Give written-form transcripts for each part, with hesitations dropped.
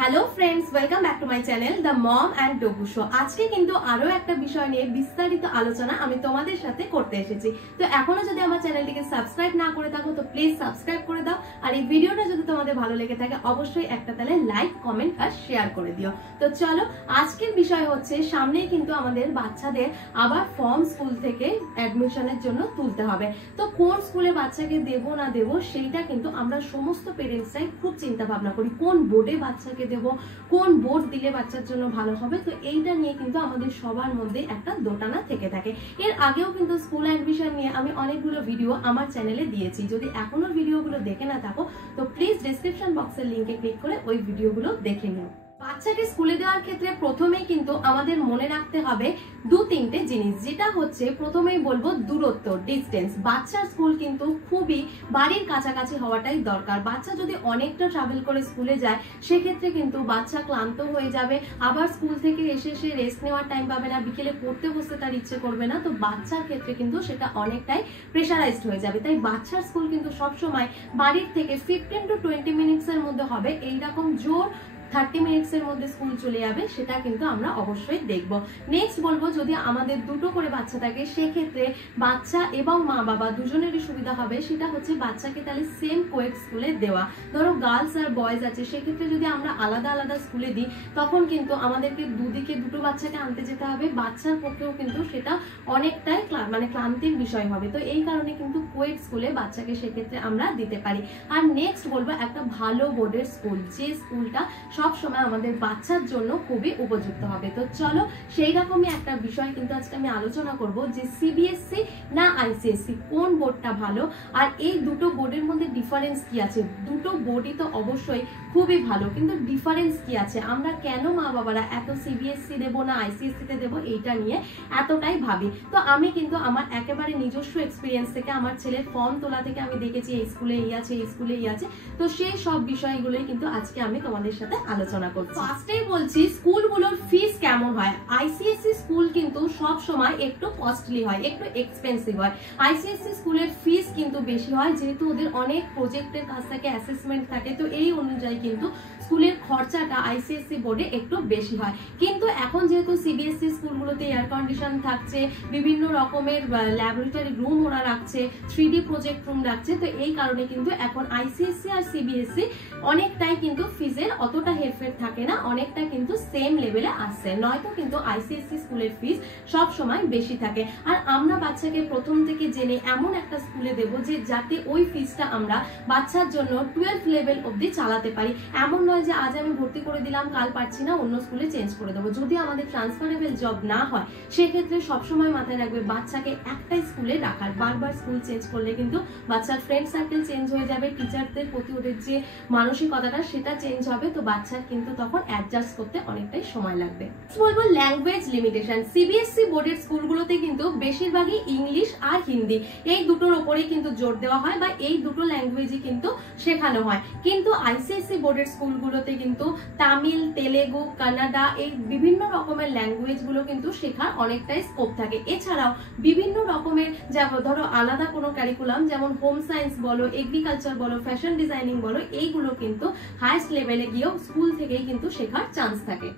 Hello friends, welcome back to my channel the mom and ডোগু show. আজকে কিন্তু আরো একটা বিষয় নিয়ে বিস্তারিত আলোচনা আমি তোমাদের সাথে করতে এসেছি। তো এখনো যদি আমার চ্যানেলটিকে সাবস্ক্রাইব না করে থাকো তো প্লিজ সাবস্ক্রাইব করে দাও। আর এই ভিডিওটা যদি তোমাদের ভালো লেগে থাকে অবশ্যই একটা তাহলে লাইক, কমেন্ট আর শেয়ার করে দিও। তো চলো, আজকের বিষয় হচ্ছে সামনেই কিন্তু আমাদের বাচ্চাদের আবার ফর্ম স্কুল থেকে অ্যাডমিশনের জন্য তুলতে হবে। তো কোন স্কুলে বাচ্চাকে দেবো না দেবো সেইটা কিন্তু আমরা সমস্ত পেরেন্টসরাই খুব চিন্তা ভাবনা করি। কোন বোর্ডে বাচ্চাকে দেব, কোন বোর্ড দিলে বাচ্চার জন্য ভালো হবে। তো এইটা নিয়ে কিন্তু আমাদের সবার মধ্যে একটা দোটানা থেকে থাকে। এর আগেও কিন্তু স্কুল অ্যাডমিশন নিয়ে আমি অনেকগুলো ভিডিও আমার চ্যানেলে দিয়েছি। যদি এখনো ভিডিওগুলো দেখে না থাকো তো প্লিজ ডেসক্রিপশন বক্সের লিংকে ক্লিক করে ওই ভিডিওগুলো দেখে নিও। বাচ্চাকে স্কুলে দেওয়ার ক্ষেত্রে প্রথমেই কিন্তু আমাদের মনে রাখতে হবে দু তিনটে জিনিস, যেটা হচ্ছে প্রথমেই বলবো দূরত্ব, ডিস্টেন্স। বাচ্চার স্কুল কিন্তু খুবই বাড়ির কাছাকাছি হওয়াটাই দরকার। বাচ্চা যদি অনেকটা ট্রাভেল করে স্কুলে যায় সেক্ষেত্রে কিন্তু বাচ্চা ক্লান্ত হয়ে যাবে, আবার স্কুল থেকে এসে সে রেস্ট নেওয়ার টাইম পাবে না, বিকেলে পড়তে বসতে তার ইচ্ছে করবে না। তো বাচ্চার ক্ষেত্রে কিন্তু সেটা অনেকটাই প্রেশারাইজড হয়ে যাবে। তাই বাচ্চার স্কুল কিন্তু সবসময় বাড়ির থেকে 15 to 20 মিনিটসের মধ্যে হবে। এইরকম জোর 30 মিনিটসের মধ্যে স্কুল চলে যাবে সেটা কিন্তু আমরা অবশ্যই দেখব। নেক্সট বলবো, যদি আমাদের দুটো করে বাচ্চা থাকে সেক্ষেত্রে বাচ্চা এবং মা বাবা দুজনেরই সুবিধা হবে। সেটা হচ্ছে বাচ্চাকে তাহলে সেম কোয়েড স্কুলে দেওয়া। ধরো গার্লস আর বয়েজ আছে, সেক্ষেত্রে যদি আমরা আলাদা আলাদা স্কুলে দিই তখন কিন্তু আমাদেরকে দুদিকে দুটো বাচ্চাকে আনতে যেতে হবে। বাচ্চার পক্ষেও কিন্তু সেটা অনেকটাই ক্লান্তির বিষয় হবে। তো এই কারণে কিন্তু কোয়েড স্কুলে বাচ্চাকে সেক্ষেত্রে আমরা দিতে পারি। আর নেক্সট বলবো একটা ভালো বোর্ডের স্কুল, যে স্কুলটা সব সময় আমাদের বাচ্চার জন্য খুবই উপযুক্ত হবে। তো চলো, সেই রকমই একটা বিষয় কিন্তু আজকে আমি আলোচনা করব যে সিবিএসসি না আইসিএসসি কোন বোর্ডটা ভালো, আর এই দুটো বোর্ডের মধ্যে ডিফারেন্স কি আছে। দুটো বোর্ডই তো অবশ্যই খুবই ভালো, কিন্তু ডিফারেন্স কি আছে, আমরা কেন মা বাবারা এত সিবিএসসি দেবো না আইসিএসসি তে দেবো এইটা নিয়ে এতটাই ভাবি। তো আমি কিন্তু আমার একেবারে নিজস্ব এক্সপিরিয়েন্স থেকে, আমার ছেলের ফর্ম তোলা থেকে আমি দেখেছি এই স্কুলে এই আছে, এই স্কুলে এই আছে। তো সেই সব বিষয়গুলোই কিন্তু আজকে আমি তোমাদের সাথে আলোচনা করছি। ফার্স্টেই বলছি স্কুলগুলোর ফিস কেমন হয়। আইসিএসসি স্কুল কিন্তু সব সময় একটু কস্টলি হয়, একটু এক্সপেন্সিভ হয়। আইসিএসসি স্কুলের ফিস কিন্তু বেশি হয়, যেহেতু ওদের অনেক প্রজেক্টের কাজ থাকে, অ্যাসেসমেন্ট থাকে। তো এই অনুযায়ী কিন্তু স্কুলের খরচাটা আইসিএসসি বোর্ডে একটু বেশি হয়। কিন্তু এখন যেহেতু সিবিএসসি স্কুলগুলোতে এয়ার কন্ডিশন থাকছে, বিভিন্ন রকমের ল্যাবরেটরি রুম ওরা রাখছে, 3D প্রজেক্ট রুম রাখছে, তো এই কারণে কিন্তু এখন আইসিএসসি আর সিবিএসসি অনেকটাই কিন্তু ফিজের অতটা হেরফের থাকে না, অনেকটা কিন্তু সেম লেভেলে আসছে। নয়তো কিন্তু আইসিএসসি স্কুলের ফিজ সব সময় বেশি থাকে। আর আমরা বাচ্চাকে প্রথম থেকে জেনে এমন একটা স্কুলে দেব যে যাতে ওই ফিজটা আমরা বাচ্চার জন্য 12 লেভেল অবধি চালাতে পারি। এমন নয় যে আজ আমি ভর্তি করে দিলাম, কাল পারছি না, অন্য স্কুলে চেঞ্জ করে দেবো। যদি আমাদের ট্রান্সফারেবল জব না হয় সেক্ষেত্রে সবসময় মাথায় রাখবে বাচ্চাকে একটাই স্কুলে রাখার। বারবার স্কুল চেঞ্জ করলে কিন্তু বাচ্চার ফ্রেন্ড সার্কেল চেঞ্জ হয়ে যাবে, টিচারদের প্রতি ওদের যে মানসিকতাটা সেটা চেঞ্জ হবে। তো বাচ্চার কিন্তু তখন অ্যাডজাস্ট করতে অনেকটাই সময় লাগবে। বলবো ল্যাঙ্গুয়েজ লিমিটেশন। সিবিএসসি বোর্ডের স্কুলগুলোতে কিন্তু বেশিরভাগই ইংলিশ আর হিন্দি এই দুটোর উপরেই কিন্তু জোর দেওয়া হয়, বা এই দুটো ল্যাঙ্গুয়েজই কিন্তু শেখানো হয়। কিন্তু আইসিএসসি বোর্ডের স্কুলগুলোতে কিন্তু তামিল, তেলেগু, কান্নাডা এই বিভিন্ন রকমের ল্যাঙ্গুয়েজ গুলো কিন্তু শেখার অনেকটাই স্কোপ থাকে। এছাড়াও বিভিন্ন রকমের যেমন ধরো আলাদা কোনো ক্যারিকুলাম, যেমন হোম সায়েন্স বলো, এগ্রিকালচার বলো, ফ্যাশন ডিজাইনিং বলো, এইগুলো কিন্তু হাইস্ট লেভেলে গিয়েও স্কুল থেকেই কিন্তু শেখার চান্স থাকে।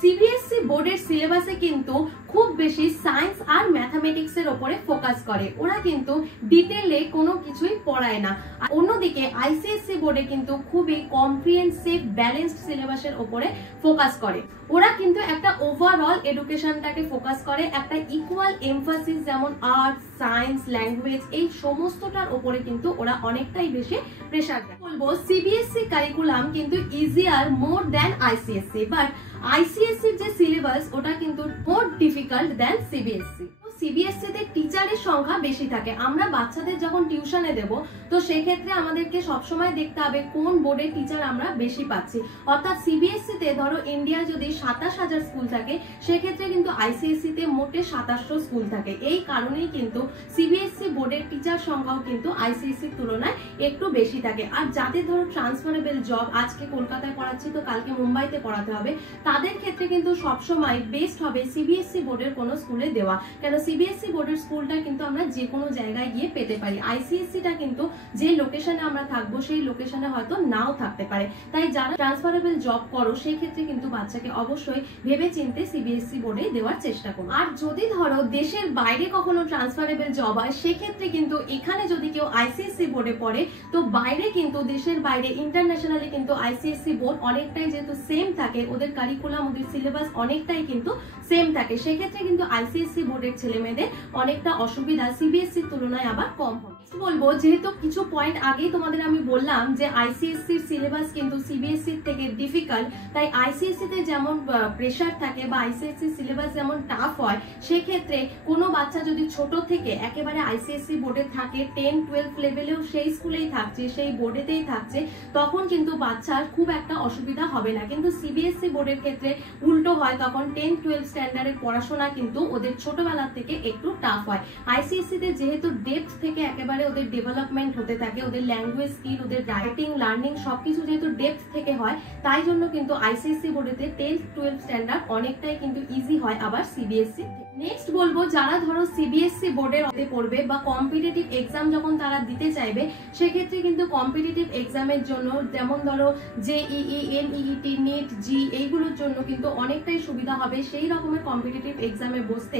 সিবিএসসি বোর্ডের সিলেবাসে কিন্তু খুব বেশি সায়েন্স আর ম্যাথামেটিক্স এর উপরে ফোকাস করে, ওরা কিন্তু ডিটেইলে কোনো কিছুই পড়ায় না। অন্যদিকে আইসিএসসি বোর্ডে কিন্তু খুবই কম্প্রিহেনসিভ ব্যালেন্সড সিলেবাসের উপরে ফোকাস করে। ওরা কিন্তু একটা ওভারঅল এডুকেশনটাকে ফোকাস করে, একটা ইকুয়াল এমফাসিস যেমন আর্ট, সায়েন্স, ল্যাঙ্গুয়েজ এই সমস্তটার উপরে কিন্তু ওরা অনেকটাই বেশি প্রেসার দেয়। বলবো সিবিএসসি কারিকুলাম কিন্তু easier more than ICSE, but ICSE যে সিলেবাস ওটা কিন্তু more difficult than CBSE. CBSE তে টিচারের সংখ্যা বেশি থাকে। আমরা বাচ্চাদের যখন টিউশনে দেব তো সেক্ষেত্রে আমাদেরকে সবসময় দেখতে হবে কোন বোর্ডের টিচার আমরা বেশি পাচ্ছি। অর্থাৎ সিবিএসসি তে ধরো ইন্ডিয়া যদি 27,000 স্কুল থাকে সেক্ষেত্রে কিন্তু আইসিএসসি তে মোটে 2700 স্কুল থাকে। এই কারণেই কিন্তু সিবিএসসি বোর্ডের টিচার সংখ্যাও কিন্তু আইসিএসসি তুলনায় একটু বেশি থাকে। আর যাদের ধরো ট্রান্সফারেবল জব, আজকে কলকাতায় পড়াচ্ছি তো কালকে মুম্বাইতে পড়াতে হবে, তাদের ক্ষেত্রে কিন্তু সবসময় বেস্ট হবে সিবিএসসি বোর্ডের কোনো স্কুলে দেওয়া। কেন সিবিএসসি বোর্ডের স্কুলটা কিন্তু আমরা যে কোনো জায়গায় গিয়ে পেতে পারি। আইসিএসসিটা কিন্তু যে লোকেশনে আমরা থাকবো সেই লোকেশনে হয়তো নাও থাকতে পারে। তাই যারা ট্রান্সফারেবল জব করো সেই ক্ষেত্রে কিন্তু বাচ্চাকে অবশ্যই ভেবে চিন্তে সিবিএসসি বোর্ডে দেওয়ার চেষ্টা করো। আর যদি ধরো দেশের বাইরে কখনো ট্রান্সফারেবল জব হয় সেক্ষেত্রে কিন্তু এখানে যদি কেউ আইসিএসসি বোর্ডে পড়ে তো বাইরে কিন্তু দেশের বাইরে ইন্টারন্যাশনালি কিন্তু আইসিএসসি বোর্ড অনেকটাই যেহেতু সেম থাকে, ওদের কারিকুলাম ওদের সিলেবাস অনেকটাই কিন্তু সেম থাকে, সেক্ষেত্রে কিন্তু আইসিএসসি বোর্ডের ছেলে মেয়েদের অনেকটা অসুবিধা সিবিএসসির তুলনায় আবার কম হয়। বলবো যেহেতু কিছু পয়েন্ট আগেই তোমাদের আমি বললাম যে আইসিএসসি সিলেবাস কিন্তু সিবিএসসি থেকে ডিফিকাল্ট, তাই আইসিএসসি তে যেমন প্রেসার থাকে বা আইসিএসসি সিলেবাস যেমন টাফ হয়, সেক্ষেত্রে কোনো বাচ্চা যদি ছোট থেকে একেবারে আইসিএসসি বোর্ডে থাকে 10-12 লেভেলেও সেই স্কুলেই থাকছে সেই বোর্ডেতেই থাকছে, তখন কিন্তু বাচ্চার খুব একটা অসুবিধা হবে না। কিন্তু সিবিএসসি বোর্ডের ক্ষেত্রে উল্টো হয়, তখন 10-12 স্ট্যান্ডার্ডের পড়াশোনা কিন্তু ওদের ছোটবেলা থেকে একটু টাফ হয়। আইসিএসসি তে যেহেতু ডেপথ থেকে একেবারে ওদের ডেভেলপমেন্ট হতে থাকে, ওদের ল্যাঙ্গুয়েজ স্কিল ওদের রাইটিং লার্নিং সবকিছু যেহেতু ডেপথ থেকে হয়, তাই জন্য কিন্তু আইসিএসসি বোর্ডেতে 10-12 স্ট্যান্ডার্ড অনেকটাই কিন্তু ইজি হয় আবার সিবিএসসি। নেক্সট বলবো যারা ধরো সিবিএসসি বোর্ডের হতে পড়বে বা কম্পিটিটিভ এক্সাম যখন তারা দিতে চাইবে, সেক্ষেত্রে কিন্তু কম্পিটিটিভ এক্সামের জন্য যেমন ধরো জেইই, এনইইটি, নিট, জি এইগুলোর জন্য কিন্তু অনেকটাই সুবিধা হবে সেই রকমের কম্পিটিটিভ এক্সামে বসতে,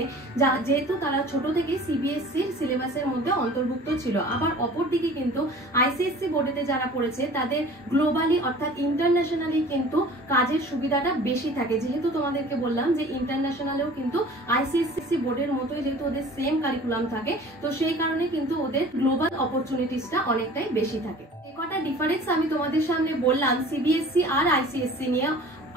যেহেতু তারা ছোট থেকে সিবিএসসির সিলেবাসের মধ্যে অন্তর্ভুক্ত ছিল। আবার অপরদিকে কিন্তু আইসিএসসি বোর্ডেতে যারা পড়েছে তাদের গ্লোবালি অর্থাৎ ইন্টারন্যাশনালি কিন্তু কাজের সুবিধাটা বেশি থাকে, যেহেতু তোমাদেরকে বললাম যে ইন্টারন্যাশনালেও কিন্তু আইসিএসসি বোর্ডের মতোই যেহেতু ওদের সেম কারিকুলাম থাকে, তো সেই কারণে কিন্তু ওদের গ্লোবাল অপরচুনিটিসটা অনেকটাই বেশি থাকে। এই কটা ডিফারেন্স আমি তোমাদের সামনে বললাম সিবিএসসি আর আইসিএসসি নিয়ে,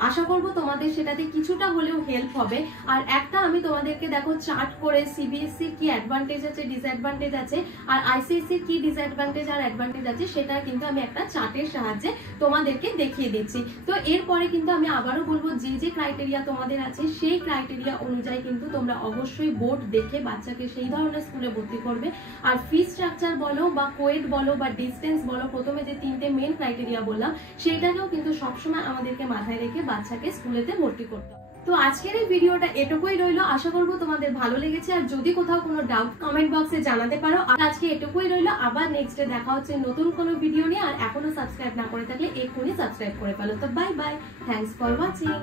আশা করব তোমাদের সেটাতে কিছুটা হলেও হেল্প হবে। আর একটা আমি তোমাদেরকে দেখো চার্ট করে সিবিএসসির কি অ্যাডভান্টেজ আছে ডিসঅ্যাডভান্টেজ আছে আর আইসিএসসির কি ডিসঅ্যাডভান্টেজ আর অ্যাডভান্টেজ আছে সেটা কিন্তু আমি একটা চার্টের সাহায্যে তোমাদেরকে দেখিয়ে দিচ্ছি। তো এরপরে কিন্তু আমি আবারও বলবো যে যে ক্রাইটেরিয়া তোমাদের আছে সেই ক্রাইটেরিয়া অনুযায়ী কিন্তু তোমরা অবশ্যই বোর্ড দেখে বাচ্চাকে সেই ধরনের স্কুলে ভর্তি করবে। আর ফি স্ট্রাকচার বলো বা কোয়েড বলো বা ডিস্টেন্স বলো, প্রথমে যে তিনটে মেন ক্রাইটেরিয়া বললাম সেইটাকেও কিন্তু সবসময় আমাদেরকে মাথায় রেখে বাচ্চাকে স্কুলেতে ভর্তি করতে হবে। তো আজকের এই ভিডিওটা এটুকুই রইলো, আশা করবো তোমাদের ভালো লেগেছে। আর যদি কোথাও কোনো ডাউট কমেন্ট বক্সে জানাতে পারো। আর আজকে এটুকুই রইলো, আবার নেক্সট ডে দেখা হচ্ছে নতুন কোনো ভিডিও নিয়ে। আর এখনো সাবস্ক্রাইব না করে থাকলে এক্ষুনি সাবস্ক্রাইব করে ফেলো। তো bye bye, thanks for watching.